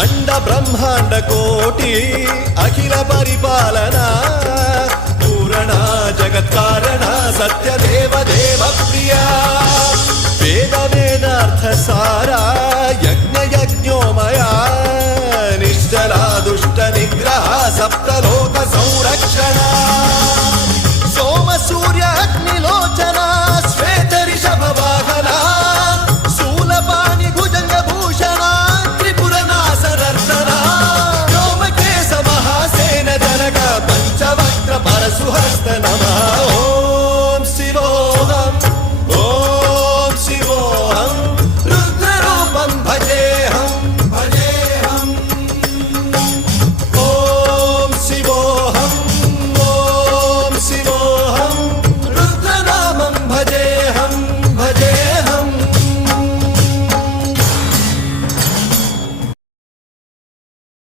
అండ బ్రహ్మాండ కోటి అఖిల పరిపాలన పూరణ జగత్కారణ సత్యదేవ దేవ ప్రియ వేద వేదార్థ సారా యజ్ఞ యజ్ఞోమయ